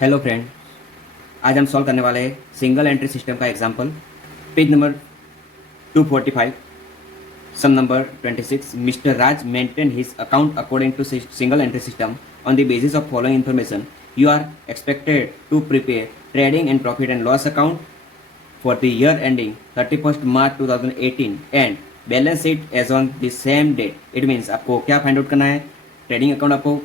Hello friend, आज हम solve करने वाले हैं सिंगल एंट्री सिस्टम का example. Page number 245, sum number 26। Mister Raj maintain his account according to single entry system on the basis of following information. You are expected to prepare trading and profit and loss account for the year ending 31st March 2018 and balance sheet as on the same date. It means आपको क्या find out करना है? Trading account आपको,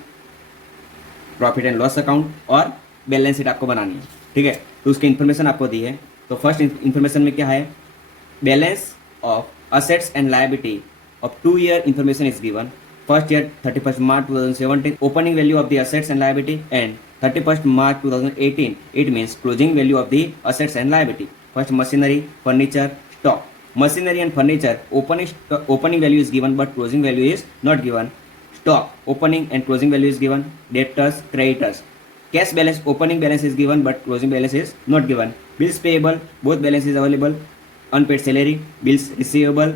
profit and loss account और balance sheet आपको बनानी है। ठीक है, तो उसकी इन्फॉर्मेशन आपको दी है। तो फर्स्ट इन्फॉर्मेशन में क्या है? Balance of assets and liability of 2 year information is given. First year 31st March 2017 opening value of the assets and liability and 31st March 2018 it means closing value of the assets and liability. First machinery, furniture, stock. Machinery and furniture opening value is given but closing value is not given. Stock opening and closing value is given. Debtors, creditors. Cash balance opening balance is given but closing balance is not given. Bills payable, both balance is available. Unpaid salary, bills receivable.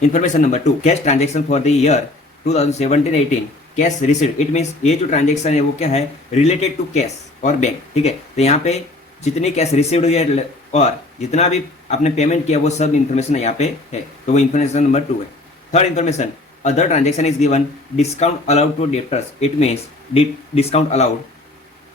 Information number 2, cash transaction for the year 2017-18 cash received. It means ये जो transaction है वो क्या है? Related to cash और bank. ठीक है, तो यहाँ पे जितनी कैश रिसीव्ड हुई है और जितना भी आपने पेमेंट किया वो सब इन्फॉर्मेशन यहाँ पे है, तो वो इन्फॉर्मेशन नंबर 2 है। Third information, other transaction is given. Discount allowed to debtors. It means discount allowed.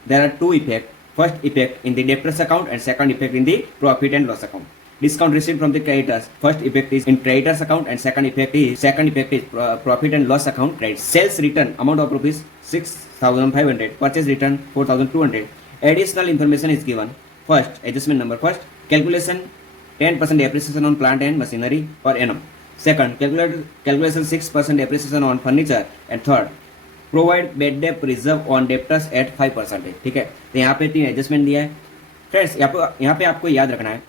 There are 2 effects. First effect in the debtors account and second effect in the profit and loss account. Discount received from the creditors. First effect is in creditors account and second effect is profit and loss account credit. Sales return amount of rupees 6,500. Purchase return 4,200. Additional information is given. First adjustment number. First calculation 10% depreciation on plant and machinery per annum. Second, calculation 6% depreciation on furniture. And third, provide bad debt reserve on debtors at 5%. ठीक है, तो यहाँ पे 3 adjustment दिया है। Friends, यहाँ पे आपको याद रखना है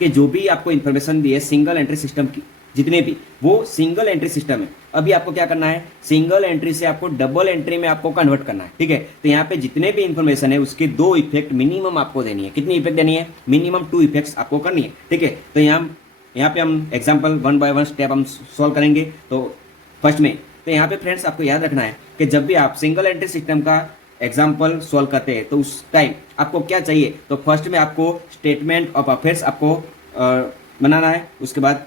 कि जो भी आपको इन्फॉर्मेशन दी है सिंगल एंट्री सिस्टम की, जितने भी, वो सिंगल एंट्री सिस्टम है। अभी आपको क्या करना है? सिंगल एंट्री से आपको डबल एंट्री में आपको कन्वर्ट करना है। ठीक है, तो यहाँ पे जितने भी इन्फॉर्मेशन है उसके 2 इफेक्ट मिनिमम आपको देनी है। कितनी इफेक्ट देनी है? मिनिमम 2 इफेक्ट्स आपको करनी है। ठीक है, तो यहाँ पे हम एग्जाम्पल 1 by 1 स्टेप हम सॉल्व करेंगे। तो फर्स्ट में, तो यहाँ पे फ्रेंड्स आपको याद रखना है कि जब भी आप सिंगल एंट्री सिस्टम का एग्जाम्पल सॉल्व करते हैं तो उस टाइम आपको क्या चाहिए? तो फर्स्ट में आपको स्टेटमेंट ऑफ अफेयर्स आपको बनाना है, उसके बाद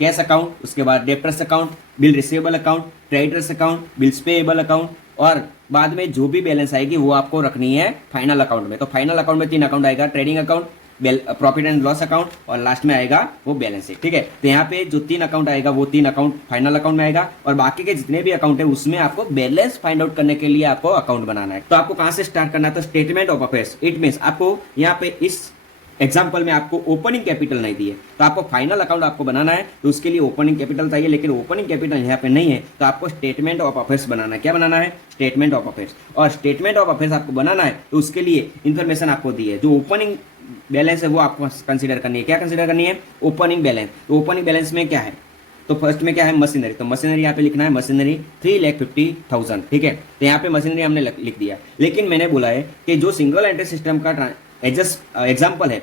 कैश अकाउंट, उसके बाद debtors account, bill receivable account, creditors account, bills payable account, और बाद में जो भी बैलेंस आएगी वो आपको रखनी है फाइनल अकाउंट में। तो फाइनल अकाउंट में 3 अकाउंट आएगा, trading account, profit and loss account, और लास्ट में आएगा वो बैलेंस शीट। ठीक है, तो यहाँ पे जो 3 अकाउंट आएगा वो 3 अकाउंट फाइनल अकाउंट में आएगा, और बाकी के जितने भी अकाउंट है उसमें आपको बैलेंस फाइंड आउट करने के लिए आपको अकाउंट बनाना है। तो आपको कहाँ से स्टार्ट करना है? तो statement of affairs. It means आपको यहाँ पे इस एग्जाम्पल में आपको ओपनिंग कैपिटल नहीं दी है, तो आपको फाइनल अकाउंट आपको बनाना है, तो उसके लिए ओपनिंग कैपिटल चाहिए, लेकिन ओपनिंग कैपिटल यहाँ पे नहीं है, तो आपको स्टेटमेंट ऑफ अफेयर्स बनाना है। क्या बनाना है? Statement of affairs. और स्टेटमेंट ऑफ अफेयर्स आपको बनाना है तो उसके लिए इन्फॉर्मेशन आपको दी है। जो ओपनिंग बैलेंस है वो आपको कंसीडर करनी है। क्या कंसीडर करनी है? Opening balance. तो ओपनिंग बैलेंस में क्या है? तो फर्स्ट में क्या है? मशीनरी। तो मशीनरी यहाँ पे लिखना है, मशीनरी 3,50,000। ठीक है, तो यहाँ पे मशीनरी हमने लिख दिया, लेकिन मैंने बोला है कि जो सिंगल एंट्री सिस्टम का एग्जाम्पल है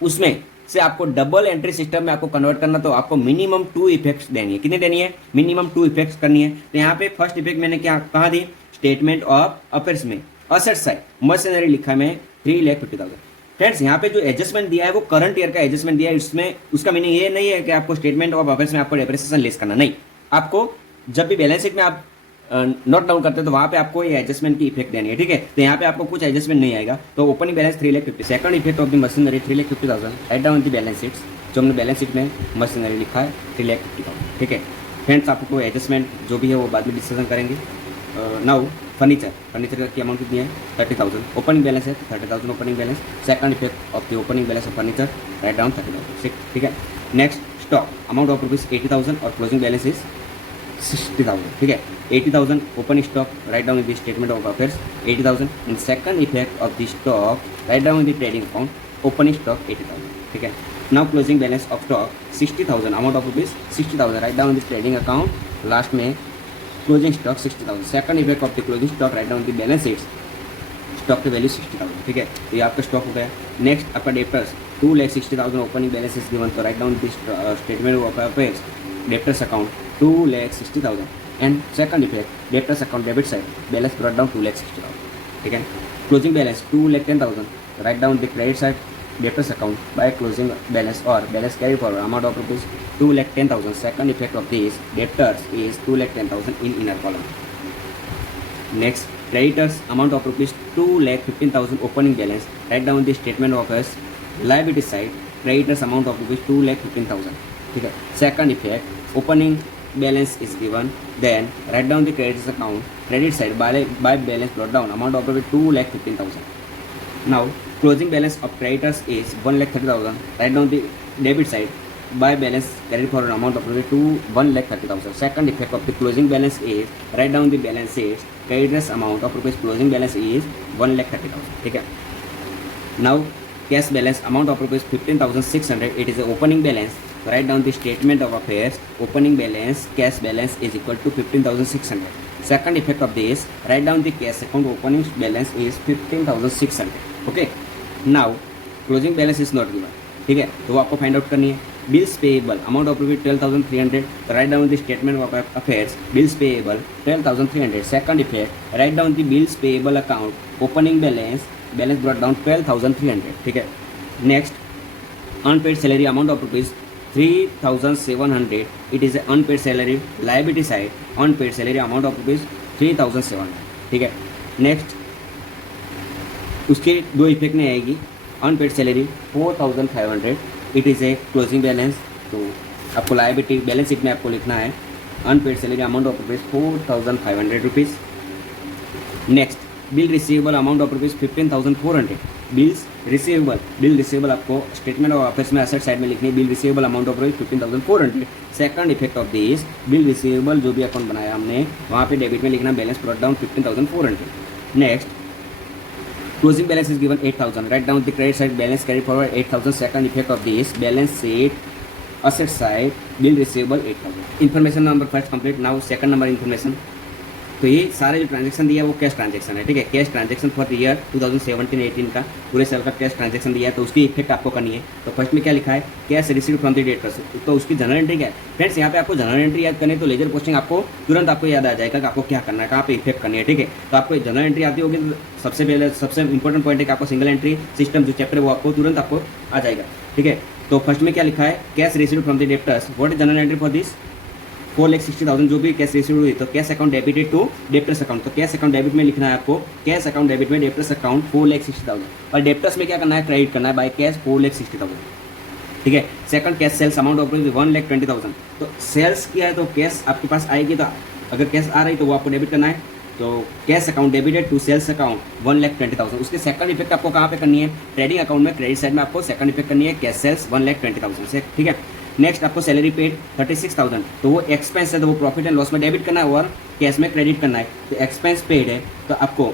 उसमें से आपको डबल एंट्री सिस्टम में आपको कन्वर्ट करना, तो आपको मिनिमम 2 इफेक्ट्स देनी है। कितनी देनी है? मिनिमम 2 इफेक्ट्स करनी है। तो यहाँ पे फर्स्ट इफेक्ट मैंने कहाँ दी? स्टेटमेंट ऑफ अफेयर्स में असेट साइड मशीनरी लिखा है मैं 3,50,000। फ्रेंड्स, यहाँ पे जो एडजस्टमेंट दिया है वो करंट ईयर का एडजस्टमेंट दिया है। इसमें उसका मीनिंग ये नहीं है कि आपको स्टेटमेंट ऑफ अफेयर्स में आपको डेप्रिसिएशन लेस करना, नहीं। आपको जब भी बैलेंस शीट में आप नोट डाउन करते हैं तो वहाँ पे आपको ये एडजस्टमेंट की इफेक्ट देनी है। ठीक है, तो यहाँ पे आपको कुछ एडजस्टमेंट नहीं आएगा। तो opening balance 3,50,000, second effect of the machinery 3,50,000, right down the balance sheets. जो हमने बैलेंस शीट में मशीनरी लिखा है 3,50,000। ठीक है फ्रेंड्स, आपको एडजस्टमेंट जो भी है वो बाद में डिस्कशन करेंगे। नाउ फर्नीचर की अमाउंट कितनी है? 30,000। ओपनिंग बैलेंस है 30,000 opening balance. Second effect of the opening balance of furniture, write down 30,000। ठीक है, next stock amount of rupees 80,000 और क्लोजिंग बैलेंस इज 60,000। ठीक है, 80,000 open stock, write down in the statement of affairs 80,000, and second effect of the stock, write down in the trading account, open stock 80,000. ठीक है, now closing balance of stock 60,000, amount of rupees 60,000, write down in the trading account, last में closing stock 60,000, second effect of the closing stock, write down the balance sheets, stock की value 60,000। ठीक है, तो ये आपका stock हो गया। Next आपका debtors 2,60,000 opening balance is given, तो write down this statement of affairs debtors account 2,60,000 and second effect debtors account debit side balance brought down 2,60,000। ठीक है, closing balance 2,10,000, write down the credit side debtors account by closing balance or balance carry forward amount of rupees 2,10,000. Second effect of this debtors is 2,10,000 in inner column. Next, creditors amount of rupees 2,15,000 opening balance, write down the statement of as liability side creditors amount of rupees 2,15,000. ठीक है. Second effect, opening balance is given, then write down the creditors account credit side by balance brought down amount of rupees 2,15,000. Now closing balance of creditors is 1,30,000. Write down the debit side by balance carried forward amount of rupees 1,30,000. Second effect of the closing balance is write down the balance sheet creditors amount of rupees closing balance is 1,30,000. ठीक है. Now cash balance amount of rupees 15,600. It is the opening balance. Write down the statement of affairs. Opening balance cash balance is equal to 15,600. Second effect of this, write down the cash account opening balance is 15,600. Okay. Now closing balance is not given. ठीक है, तो वो आपको find out करनी है. Bills payable amount of rupees 12,300. Write down the statement of affairs. Bills payable 12,300. Second effect, write down the bills payable account opening balance brought down 12,300. ठीक है. Next, unpaid salary amount of rupees 3,700. It is unpaid salary. Liability side unpaid salary amount of rupees 3,700. ठीक है. Next, उसके दो effect नहीं आएगी. Unpaid salary 4,500. It is a closing balance. तो आपको लायबिलिटी बैलेंस शीट में आपको लिखना है unpaid salary amount of rupees 4,500 rupees. Next, bill receivable amount of rupees 15,400. Bill receivable आपको स्टेटमेंट ऑफ अफेयर्स में असेट साइड में लिखनी है. Bill receivable amount of rupees 15,400. Second effect of this, bill receivable जो भी अकाउंट बनाया हमने वहाँ पे डेबिट में लिखना balance brought down 15,400. Next, closing balance is given 8,000. Write down the credit side balance carried forward 8,000. Second effect of this, balance sheet asset side bill receivable 8,000. Information number first complete. Now second number information. तो ये सारे जो transaction दिया है वो cash transaction है. ठीक है, कैश ट्रांजेक्शन फॉर ईयर 2017-18 का पूरे साल का कैश ट्रांजेक्शन दिया है. तो उसकी इफेक्ट आपको करनी है. तो फर्स्ट में क्या लिखा है, cash receive from the debtors. तो उसकी जनरल एंट्री क्या है फ्रेंड्स. यहाँ पे आपको जनरल एंट्री याद करनी है तो लेजर पोस्टिंग आपको तुरंत आपको याद आ जाएगा कि आपको क्या करना है, कहाँ पे इफेक्ट करनी है. ठीक है, तो आपको जनरल एंट्री आती होगी तो सबसे पहले सबसे इंपॉर्टेंट पॉइंट है कि आपको सिंगल एंट्री सिस्टम जो चैप्टर है वो आपको तुरंत आपको आ जाएगा. ठीक है, तो फर्स्ट में क्या लिखा है, cash receive from the debtors. What is journal entry for this, 4,60,000 जो भी कैश रिसीव हुई. तो cash account debited to debtors account. तो कैश अकाउंट डेबिट में लिखना है आपको कैश अकाउंट डेबिट में डेप्टर्स अकाउंट 4,60,000 और डेप्टर्स में क्या करना है, क्रेडिट करना है बाय कैश 4,60,000. ठीक है. Second, cash sales amount of 1,20,000. तो सेल्स किया है तो कैश आपके पास आएगी. तो अगर कैश आ रही तो वो आपको डेबिट करना है. तो cash account debited to sales account 1,20,000. उसके सेकंड इफेक्ट आपको कहाँ पे करनी है, ट्रेडिंग अकाउंट में क्रेडिट साइड में आपको सेकंड इफेक्ट करनी है कैश सेल्स 1,20,000 से. ठीक है. नेक्स्ट, आपको सैलरी पेड 36,000. तो वो एक्सपेंस है तो वो प्रॉफिट एंड लॉस में डेबिट करना है और कैश में क्रेडिट करना है. तो एक्सपेंस पेड है तो आपको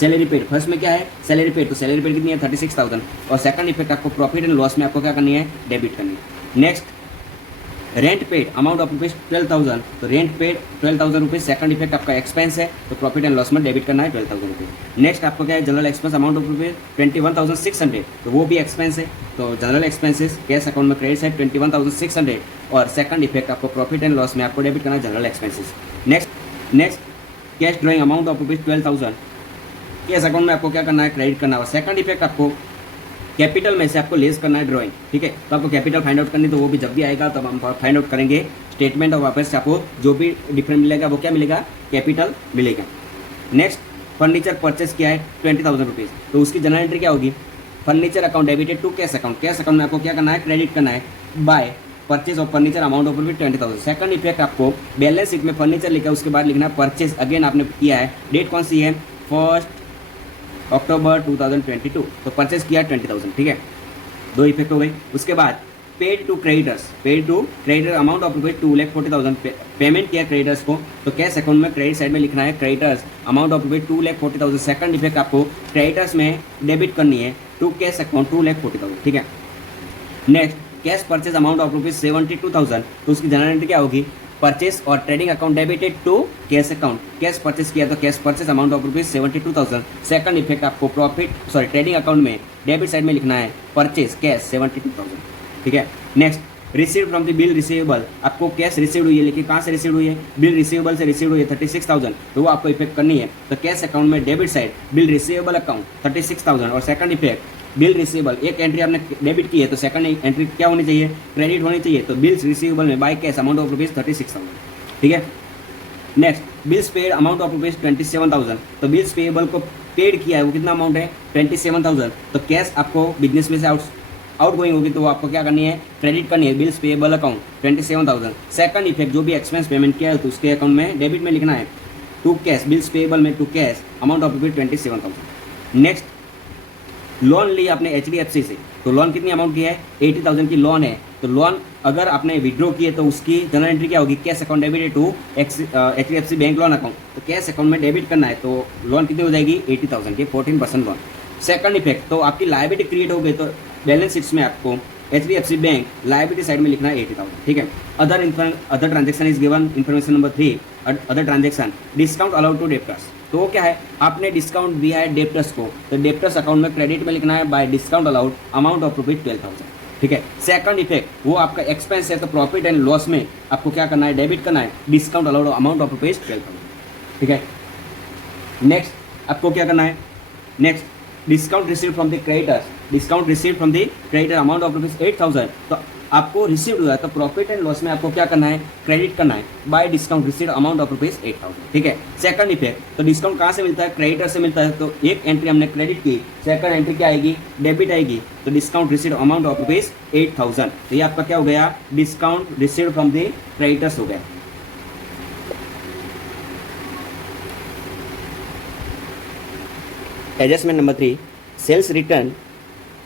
सैलरी पेड. फर्स्ट में क्या है, सैलरी पेड. तो सैलरी पेड कितनी है 36,000 और सेकंड इफेक्ट आपको प्रॉफिट एंड लॉस में आपको क्या करनी है, डेबिट करनी है. Next, rent paid amount of rupees 12,000. तो rent paid 12,000 rupees. Second effect आपका एक्सपेंस है तो प्रॉफिट एंड लॉस में डेबिट करना है 12,000 रुपीज. नेक्स्ट आपको क्या है, general expense amount of rupees 21,600. तो वो भी एक्सपेंस है. तो जनरल एक्सपेंसेस कैश अकाउंट में क्रेडिट साइड 21,600 और सेकंड इफेक्ट आपको प्रॉफिट एंड लॉस में आपको डेबिट करना है general expenses. Next, cash drawing amount of rupees 12,000. Cash account में आपको क्या करना है, क्रेडिट करना है. और सेकंड इफेक्ट आपको कैपिटल में से आपको लेस करना है ड्राइंग. ठीक है, तो आपको कैपिटल फाइंड आउट करनी, तो वो भी जब भी आएगा तब हम फाइंड आउट करेंगे. स्टेटमेंट ऑफ अफेयर्स से आपको जो भी डिफरेंट मिलेगा वो क्या मिलेगा, कैपिटल मिलेगा. नेक्स्ट, फर्नीचर परचेस किया है 20,000 रुपीज़. तो उसकी जनरल एंट्री क्या होगी, furniture account debited to cash account. Cash account में आपको क्या करना है, क्रेडिट करना है by purchase of furniture amount of rupees 20,000. Second effect आपको बैलेंस शीट में फर्नीचर लिखा है उसके बाद लिखना है परचेज. अगेन आपने किया है, डेट कौन सी है, 1 अक्टूबर 2022. तो परचेज किया 20,000. ठीक है, दो इफेक्ट हो गई. उसके बाद paid to creditor amount of rupees 2,40,000 payment किया क्रेडिटर्स को. तो कैश अकाउंट में क्रेडिट साइड में लिखना है creditors amount of rupees 2,40,000. Second effect आपको क्रेडिटर्स में डेबिट करनी है टू कैश अकाउंट 2,40,000. ठीक है. Next, cash purchase amount of rupees 72,000. तो उसकी जनरल एंट्री क्या होगी, परचेस और trading account debited to cash account. Cash purchase किया तो cash purchase amount of rupees 72,000. Second effect आपको ट्रेडिंग अकाउंट में डेबिट साइड में लिखना है परचेस कैश 72,000. ठीक है. Next, receive from the bill receivable, आपको कैश रिसीव हुई है, लेकिन कहाँ से रिसीव हुई है, बिल रिसीवेबल से रिसीव हुई है 36,000, तो वो आपको इफेक्ट करनी है। तो कैश अकाउंट में debit side bill receivable account 36,000 और सेकंड इफेक्ट बिल रिसीवेबल, एक एंट्री आपने डेबिट की है तो सेकंड एंट्री क्या होनी चाहिए, क्रेडिट होनी चाहिए। तो बिल्स रिसीवेबल में by cash amount of rupees 36,000, ठीक है। Next bills paid amount of rupees 27,000, तो बिल्स पेएबल को पेड किया है वो कितना अमाउंट है 27,000, तो कैश आपको बिजनेस में से आउट गोइंग होगी तो वो आपको क्या करनी है, क्रेडिट करनी है, bills payable account 27,000। Second effect जो भी एक्सपेंस पेमेंट किया है तो उसके अकाउंट में डेबिट में लिखना है टू कैश, बिल्स पेएबल में to cash amount of rupees 27,000। Next loan ली आपने HDFC से, तो लोन कितनी अमाउंट की है 80,000 की लोन है, तो लोन अगर आपने विड्रॉ की है तो उसकी जनरल एंट्री क्या होगी, cash account debit to HDFC bank loan account, तो कैश अकाउंट में डेबिट करना है तो लोन कितनी हो जाएगी 80,000 की 14% लोन। सेकंड इफेक्ट तो आपकी लायबिलिटी क्रिएट हो गई तो बैलेंस शीट्स में आपको HDFC बैंक लायबिलिटी साइड में लिखना है 80,000, ठीक है। Other transaction is given information number 3, other transaction discount allowed to debtors, तो वो क्या है, आपने डिस्काउंट दिया है डेप्टर्स को, तो डेप्टर्स अकाउंट में क्रेडिट में लिखना है bye discount allowed amount of rupees 12,000, ठीक है। सेकंड इफेक्ट वो आपका एक्सपेंस है तो प्रॉफिट एंड लॉस में आपको क्या करना है, डेबिट करना है discount allowed amount of rupees 12,000, ठीक है। नेक्स्ट आपको क्या करना है, next discount receive from the creditors, discount receive from the creditor amount of rupees 8,000, तो आपको रिसीव हुआ है तो प्रॉफिट एंड लॉस में आपको क्या करना है, क्रेडिट करना है bye discount receive amount of rupees 8,000, ठीक है। सेकंड इफेक्ट तो डिस्काउंट कहाँ से मिलता है, क्रेडिटर से मिलता है, तो एक एंट्री हमने क्रेडिट की, सेकंड एंट्री क्या आएगी, डेबिट आएगी, तो discount receive amount of rupees 8,000, तो ये आपका क्या हो गया, discount receive from the creditors हो गया। Adjustment number 3, sales return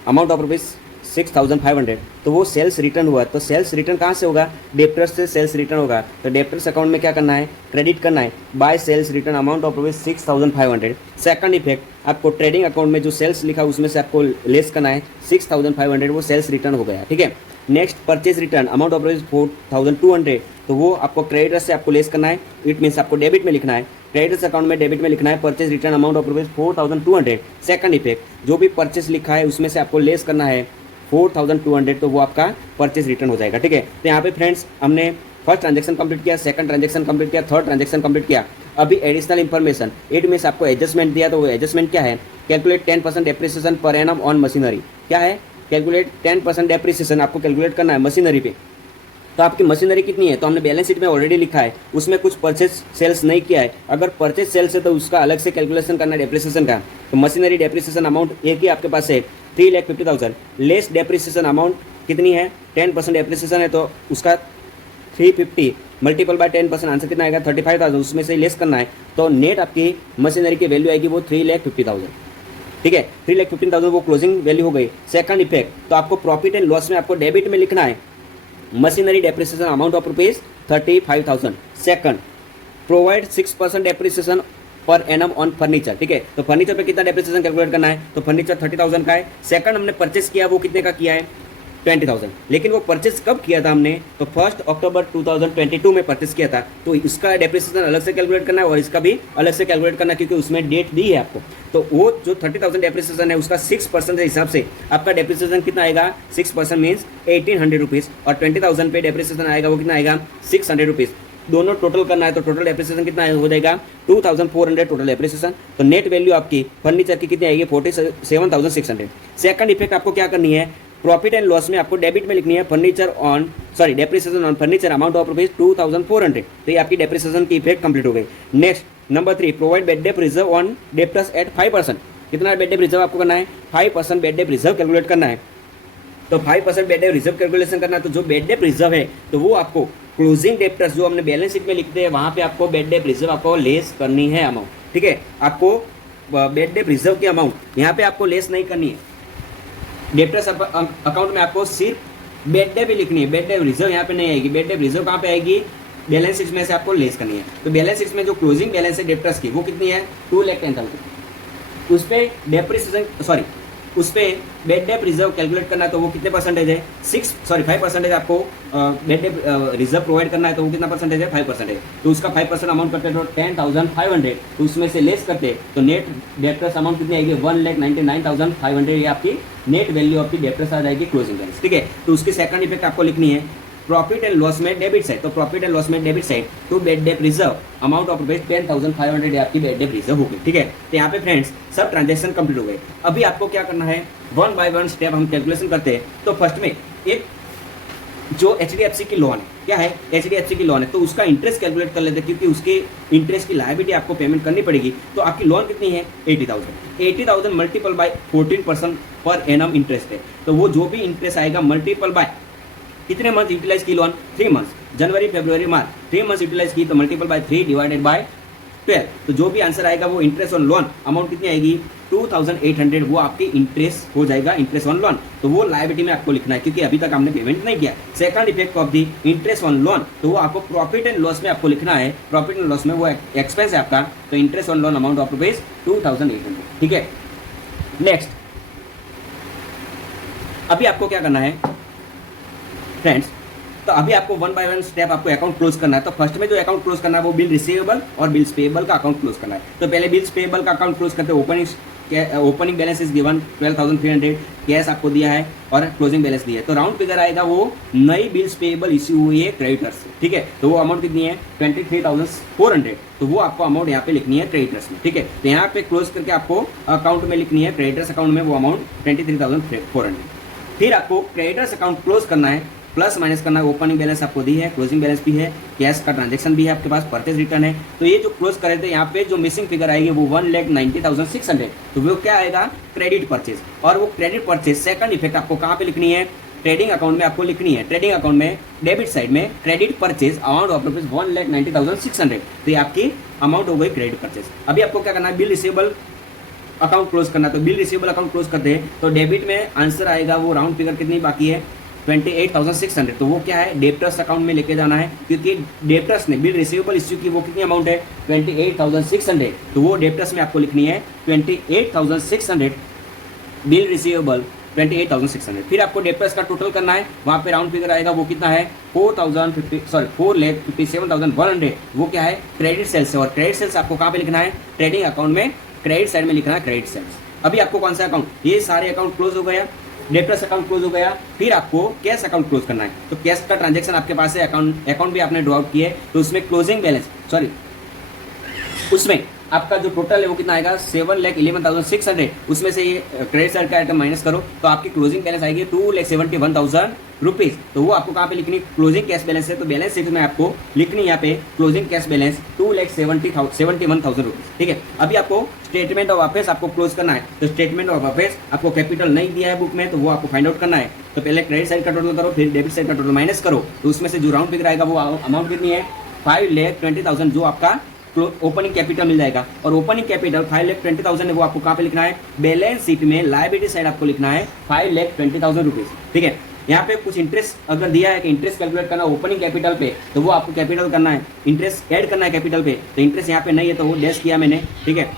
amount of rupees 6,500, तो वो सेल्स रिटर्न हुआ, तो सेल्स रिटर्न कहाँ से होगा, डेप्टर्स से सेल्स रिटर्न होगा, तो डेप्टर्स अकाउंट में क्या करना है, क्रेडिट करना है by sales return amount of rupees 6,500। Second effect आपको ट्रेडिंग अकाउंट में जो सेल्स लिखा उसमें से आपको लेस करना है 6,500, वो सेल्स रिटर्न हो गया, ठीक है। Next purchase return amount of rupees 4,200, तो वो आपको क्रेडिटर से आपको लेस करना है, इट मीन्स आपको डेबिट में लिखना है, क्रेडिटर्स अकाउंट में डेबिट में लिखना है purchase return amount of rupees 4,200। Second effect जो भी परचेज लिखा है उसमें से आपको लेस करना है 4,200, तो वो आपका परचेज रिटर्न हो जाएगा, ठीक है। तो यहाँ पे फ्रेंड्स हमने फर्स्ट ट्रांजेक्शन कंप्लीट किया, सेकंड ट्रांजेक्शन कंप्लीट किया, थर्ड ट्रांजेक्शन कंप्लीट किया। अभी एडिशनल इन्फॉर्मेशन, इट मीन्स आपको एडजस्टमेंट दिया, तो वो एडजस्टमेंट क्या है, calculate 10% depreciation per annum on machinery, क्या है, कैलकुलेट 10% डेप्रिसिएशन आपको कैलकुलेट करना है मशीनरी पे। तो आपकी मशीनरी कितनी है, तो हमने बैलेंस शीट में ऑलरेडी लिखा है, उसमें कुछ परचेज सेल्स नहीं किया है, अगर परचेज सेल्स है तो उसका अलग से कैलकुलेशन करना है डेप्रिसिएशन का। तो मशीनरी डेप्रिसिएशन अमाउंट एक ही आपके पास है 3,50,000, लेस डेप्रिसिएशन अमाउंट कितनी है, 10% डेप्रिसिएशन है, तो उसका 350 मल्टीपल बाय 10% आंसर कितना आएगा 35,000, उसमें से लेस करना है, तो नेट आपकी मशीनरी की वैल्यू आएगी वो 3,50,000, ठीक है। 3,15,000 वो क्लोजिंग वैल्यू हो गई। सेकंड इफेक्ट तो आपको प्रॉफिट एंड लॉस में आपको डेबिट में लिखना है machinery depreciation amount of rupees 35,000। Second provide 6% depreciation per annum on furniture, ठीक है। तो फर्नीचर पे कितना डेप्रिसिएशन कैलकुलेट करना है, तो फर्नीचर 30,000 का है। सेकंड हमने परचेस किया वो कितने का किया है 20,000, लेकिन वो परचेस कब किया था हमने, तो 1 अक्टूबर 2022 में परचेस किया था, तो इसका डेप्रिसिएशन अलग से कैलकुलेट करना है और इसका भी अलग से कैलकुलेट करना है क्योंकि उसमें डेट दी है आपको। तो वो जो 30,000 डेप्रिसिएशन है उसका 6% के हिसाब से आपका डेप्रिसिएशन कितना आएगा, 6% मीन्स 1,800 रुपीज़, और 20,000 पे डेप्रिसिएशन आएगा वो कितना आएगा 600 रुपीज़। दोनों टोटल करना है तो टोटल डेप्रिसिएशन कितना हो जाएगा 2,400 टोटल डेप्रिसिएशन। तो नेट वैल्यू आपकी फर्नीचर की कितनी आएगी 47,600। सेकंड इफेक्ट आपको क्या करनी है, प्रॉफिट एंड लॉस में आपको डेबिट में लिखनी है depreciation on furniture amount of rupees 2,400, तो ये आपकी डेप्रिसिएशन की इफेक्ट कंप्लीट हो गई। Next number 3 provide bad debt reserve on debtors at 5%, कितना बेड डेप रिजर्व आपको करना है 5% बेड डेप रिजर्व कैलकुलेट करना है। तो 5% बेड डेप रिजर्व कैलकुलेशन करना है, तो जो बेड डेप रिजर्व है तो वो आपको क्लोजिंग डेप्टर्स जो हमने बैलेंस शीट में लिखते हैं वहाँ पे आपको बेड डेप रिजर्व आपको लेस करनी है अमाउंट, ठीक है। आपको बेड डेप रिजर्व की अमाउंट यहाँ पे आपको लेस नहीं करनी है, डेप्टर्स अकाउंट में आपको सिर्फ बेड डेप ही लिखनी है, बेड डेप रिजर्व यहाँ पे नहीं आएगी। बेड डेप रिजर्व कहाँ पे आएगी, बैलेंस शीट में से आपको लेस करनी है। तो बैलेंस शीट में जो क्लोजिंग बैलेंस है डेप्टर्स की वो कितनी है 2,10,000, उस पर डेप्रिसिएशन उस पर बेड डेप रिजर्व कैलकुलेट करना है तो वो कितने परसेंटेज है, 5% आपको बेड डेप रिजर्व प्रोवाइड करना है तो वो कितना परसेंटेज है, 5%। तो उसका 5% अमाउंट करते तो 10,500, तो उसमें से लेस करते तो नेट डेप्टर्स अमाउंट कितनी आएगी, 1,99,500। ये आपकी net value of the debtors आ जाएगी क्लोजिंग बैलेंस। ठीक है, तो उसकी सेकंड इफेक्ट आपको लिखनी है प्रॉफिट एंड लॉस में डेबिट साइड। तो प्रॉफिट एंड लॉस में debit side to bad debt reserve amount of rupees 10,500 आपकी बेड डेप रिजर्व हो गई। ठीक है, तो यहाँ पे फ्रेंड्स सब ट्रांजेक्शन कंप्लीट हो गए। अभी आपको क्या करना है, वन बाय वन स्टेप हम कैलकुलेशन करते हैं। तो फर्स्ट में एक जो एचडीएफसी की लोन है, क्या है, एचडीएफसी की लोन है, तो उसका इंटरेस्ट कैलकुलेट कर लेते हैं क्योंकि उसके इंटरेस्ट की लायबिलिटी आपको पेमेंट करनी पड़ेगी। तो आपकी लोन कितनी है, 80,000 multiple bye 14% per annum interest है। तो वो जो भी इंटरेस्ट आएगा मल्टीपल बाय कितने मंथ यूटिलाइज की लोन, 3 मंथ, जनवरी फरवरी मार्च 3 मंथ यूटिलाइज की तो मल्टीपल बाय 3 डिवाइडेड बाय 12। तो जो भी आंसर आएगा वो इंटरेस्ट ऑन लोन अमाउंट कितनी आएगी, 2,800, वो आपकी इंटरेस्ट हो जाएगा, इंटरेस्ट ऑन लोन। तो वो लायबिलिटी में आपको लिखना है क्योंकि अभी तक हमने पेमेंट नहीं किया। Second effect of the interest on loan, तो वो आपको प्रॉफिट एंड लॉस में आपको लिखना है। प्रॉफिट एंड लॉस में वो एक्सपेंस है आपका, तो interest on loan amount of rupees 2,800। ठीक है, नेक्स्ट अभी आपको क्या करना है फ्रेंड्स, तो अभी आपको वन बाय वन स्टेप आपको अकाउंट क्लोज करना है। तो फर्स्ट में जो अकाउंट क्लोज करना है वो बिल रिसीवेबल और बिल्स पेएबल का अकाउंट क्लोज करना है। तो पहले बिल्स पेएबल का अकाउंट क्लोज करते हैं। Opening balance is given 12,300, cash आपको दिया है और क्लोजिंग बैलेंस दिया है। तो राउंड फिगर आएगा वो नई बिल्स पेएबल इश्यू हुई है क्रेडिटर्स से। ठीक है, तो वो अमाउंट कितनी है, 23,400, तो वो आपको अमाउंट यहाँ पे लिखनी है क्रेडिटर्स में। ठीक है, तो यहाँ पे क्लोज करके आपको अकाउंट में लिखनी है, क्रेडिटर्स अकाउंट में वो अमाउंट 23,400। फिर आपको क्रेडिटर्स अकाउंट क्लोज करना है, प्लस माइनस करना है। ओपनिंग बैलेंस आपको दी है, क्लोजिंग बैलेंस भी है, कैश का ट्रांजैक्शन भी है आपके पास, परचेज रिटर्न है। तो ये जो क्लोज करे थे यहाँ पे जो मिसिंग फिगर आएगी वो 1,90,600, तो वो क्या आएगा, क्रेडिट परचेज। और वो क्रेडिट परचेज सेकंड इफेक्ट आपको कहाँ पे लिखनी है, ट्रेडिंग अकाउंट में आपको लिखनी है। ट्रेडिंग अकाउंट में डेबिट साइड में credit purchase amount of rupees 1,90,600, तो ये आपकी अमाउंट हो गई क्रेडिट परचेज। अभी आपको क्या करना है, बिल रिसीवेबल अकाउंट क्लोज करना है। तो बिल रिसीवेबल अकाउंट क्लोज करते हैं तो डेबिट में आंसर आएगा वो राउंड फिगर कितनी बाकी है, 28,600, तो वो क्या है, डेप्टर्स अकाउंट में लेके जाना है क्योंकि डेप्टर्स ने बिल रिसीवेबल इश्यू की वो कितनी अमाउंट है, 28,600, तो वो डेप्टर्स में आपको लिखनी है 28,600, बिल रिसीवेबल 28,600। फिर आपको डेप्टर्स का टोटल करना है, वहाँ पे राउंड फिगर आएगा वो कितना है, 4,57,100, वो क्या है, क्रेडिट सेल्स है। और क्रेडिट सेल्स आपको कहाँ पे लिखना है, ट्रेडिंग अकाउंट में क्रेडिट साइड में लिखना है क्रेडिट सेल्स। अभी आपको कौन सा अकाउंट, ये सारे अकाउंट क्लोज हो गया, डेप्टर्स अकाउंट क्लोज हो गया। फिर आपको कैश अकाउंट क्लोज करना है। तो कैश का ट्रांजैक्शन आपके पास है, अकाउंट भी आपने ड्रॉ आउट किए, तो उसमें क्लोजिंग बैलेंस उसमें आपका जो टोटल है वो कितना आएगा, 7,11,600, उसमें से ये क्रेडिट साइड का आइटम माइनस करो तो आपकी क्लोजिंग बैलेंस आएगी 2,71,000 रुपीज। तो वो आपको कहाँ पे लिखनी, क्लोजिंग कैश बैलेंस है, तो बैलेंस शीट में आपको लिखनी यहाँ पे क्लोजिंग कैश बैलेंस 2,71,000 रुपीज। ठीक है, अभी आपको स्टेटमेंट ऑफ अफेयर्स आपको क्लोज करना है। तो स्टेटमेंट ऑफ अफेयर्स आपको कैपिटल नहीं दिया है बुक में, तो वो आपको फाइंड आउट करना है। तो पहले क्रेडिट साइड का टोटल करो, फिर डेबिट साइड का टोटल माइनस करो, तो उसमें से जो राउंड फिगर आएगा वो अमाउंट कितनी है, 5,20,000, जो आपका ओपनिंग कैपिटल मिल जाएगा। और ओपनिंग कैपिटल 5,20,000 है, वो आपको कहाँ पे लिखना है, बैलेंस शीट में लायबिलिटी साइड आपको लिखना है 5,20,000 रुपीज। ठीक है, यहाँ पे कुछ इंटरेस्ट अगर दिया है कि इंटरेस्ट कैलकुलेट करना ओपनिंग कैपिटल पे, तो वो आपको कैपिटल करना है, इंटरेस्ट ऐड करना है कैपिटल पे, तो इंटरेस्ट यहाँ पे नहीं है तो वो डैश किया मैंने। ठीक है,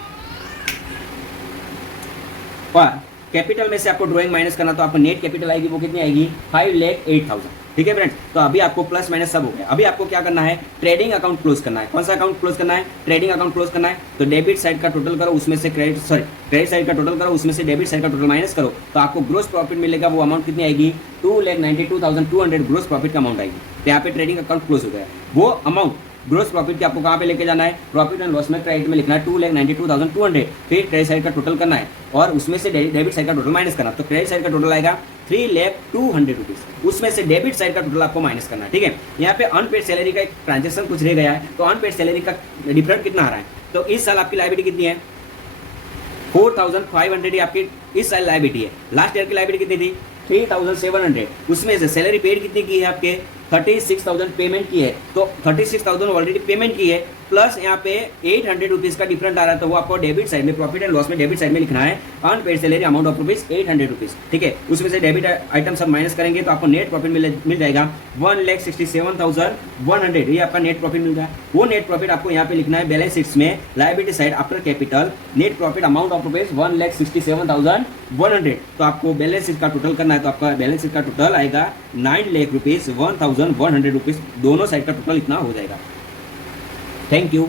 और कैपिटल में से आपको ड्राइंग माइनस करना, तो आपको नेट कैपिटल आएगी वो कितनी आएगी, 5,08,000। ठीक है फ्रेंड्स, तो अभी आपको प्लस माइनस सब हो गया। अभी आपको क्या करना है, ट्रेडिंग अकाउंट क्लोज करना है। कौन सा अकाउंट क्लोज करना है, ट्रेडिंग अकाउंट क्लोज करना है। तो डेबिट साइड का टोटल करो, उसमें से क्रेडिट साइड का टोटल करो, उसमें से डेबिट साइड का टोटल माइनस करो, तो आपको ग्रोस प्रॉफिट मिलेगा। वो अमाउंट कितनी आएगी, 2,92,200 ग्रोस प्रॉफिट का अमाउंट आएगी। तो यहाँ पे ट्रेडिंग अकाउंट क्लोज हो गया। वो अमाउंट ग्रोस प्रॉफिट की आपको कहाँ पे लेके जाना है, प्रॉफिट एंड लॉस में क्रेडिट में लिखना है 2,92,200, फिर क्रेडिट साइड का टोटल करना है और उसमें से डेबिट साइड का टोटल माइनस करना। तो क्रेडिट साइड का टोटल आएगा 3,02,000 रुपीज, उसमें से डेबिट साइड का टोटल आपको माइनस करना है। ठीक है, यहाँ पे अनपेड सैलरी का एक ट्रांजेक्शन कुछ रह गया है, तो अनपेड सैलरी का डिफरेंट कितना आ रहा है। तो इस साल आपकी लायबिलिटी कितनी है, 4,500 आपकी इस साल लायबिलिटी है। लास्ट ईयर की लायबिलिटी कितनी थी, 3,700, उसमें से सैलरी पेड कितनी की है आपके 36,000 पेमेंट की है, तो 36,000 ऑलरेडी पेमेंट की है, प्लस यहाँ पे 800 रुपीज़ का डिफरेंट आ रहा है, तो वो आपको डेबिट साइड में, प्रॉफिट एंड लॉस में डेबिट साइड में लिखना है unpaid salary amount of rupees 800 rupees, ठीक है। उसमें से डेबिट आइटम सब माइनस करेंगे तो आपको नेट प्रॉफिट मिल जाएगा 1,67,100, ये आपका नेट प्रॉफिट मिल रहा है। वो नेट प्रॉफिट आपको यहाँ पे लिखना है बैलेंस शीट में, liability side after capital, net profit amount of rupees 1,67,100, तो आपको बैलेंस शीट का टोटल करना है, तो आपका बैलेंस शीट का टोटल आएगा 9,00,000 रुपीज़ 1,100 रुपीज़, दोनों साइड का टोटल इतना हो जाएगा। Thank you.